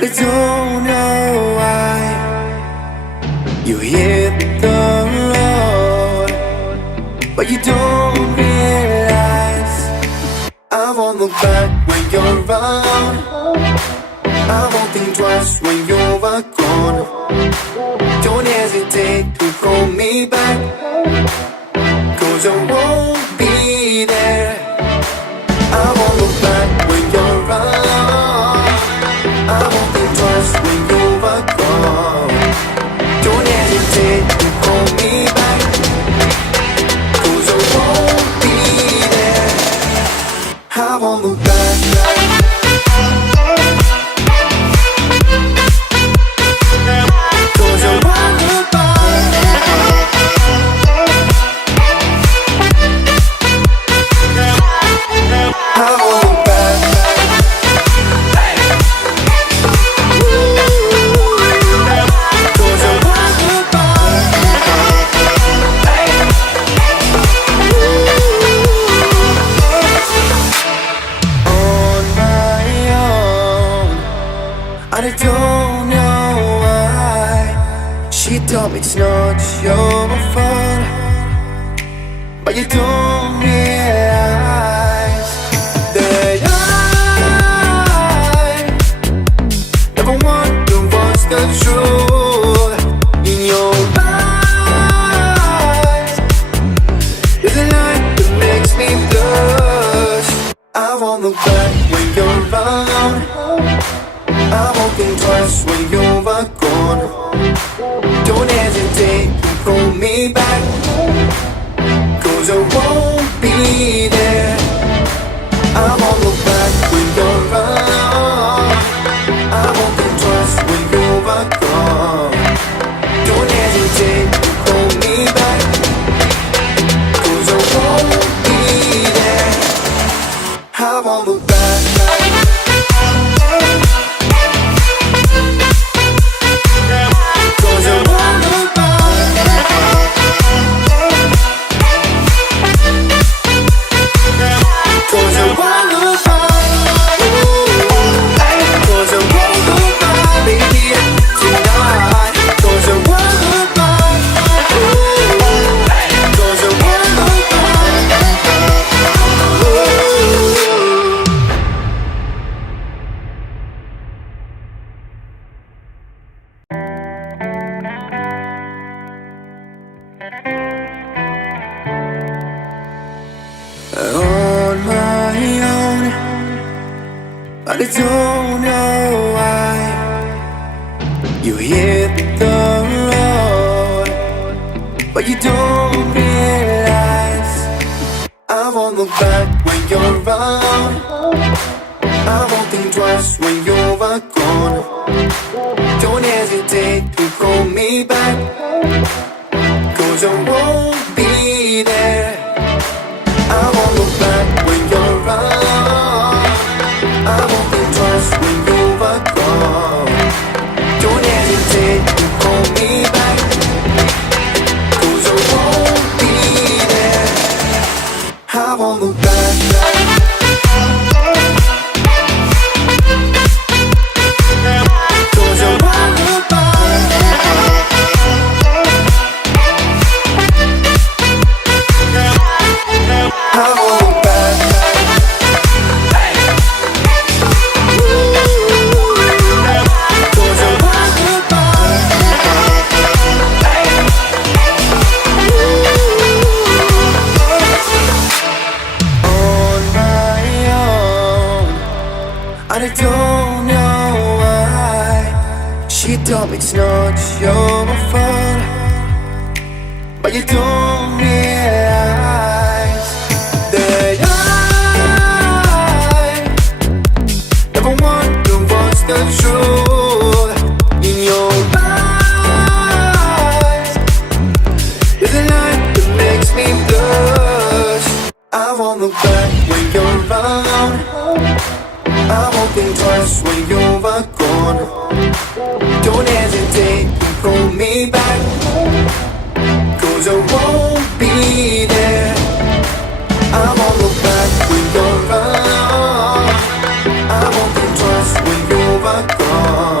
but I don't know why. You hit the road, but you don't realize I won't look back when you're around. I won't think twice when you're gone. Don't hesitate to call me back, 'cause I won't be there. I won't look back when you're around. I won't think twice when you're gone. Don't hesitate to call me back, 'cause I won't be there. I won't look back. I don't know why. She told me it's not your fault, but you don't realize that I never want to watch the truth in your eyes. There's a light that makes me blush. I won't look back when you're around. I won't think twice when you're gone. Don't hesitate to call me back, 'cause I won't be there. I won't look back when you're around. I won't think twice when you're gone. Don't hesitate to call me back, 'cause I won't be there. I won't look back. On my own, but I don't know why. You hit the road, but you don't realize I won't look back when you're around. I won't think twice when you're gone. Don't hesitate to call me back, 'cause I won't be there. I won't look back when you're around. I won't think twice when you're gone. Don't hesitate to call me back, 'cause I won't be there. I won't look back. I don't know why. She told me it's not your fault, but you don't realize that I never want to watch the truth in your eyes. There's a light that makes me blush. I won't look back when you're around. I won't think twice when you're gone. Don't hesitate to call me back, 'cause I won't be there. I won't look back when you're around. I won't think twice when you're gone.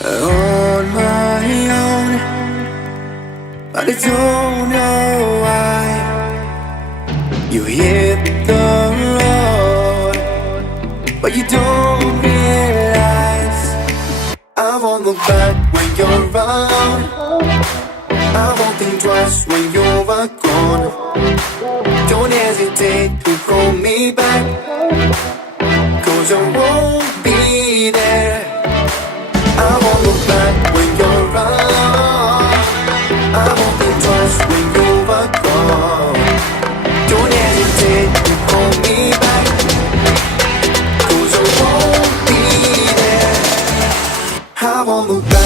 On my own, but I don't know why you hit the road, but you don't realize I won't look back when you're around. I won't think twice when you're gone. Don't hesitate to call me back, 'cause I won't be there. I won't look back when you're around. I won't think twice when you're gone. Don't hesitate to call me back, 'cause I won't be there. I won't look back.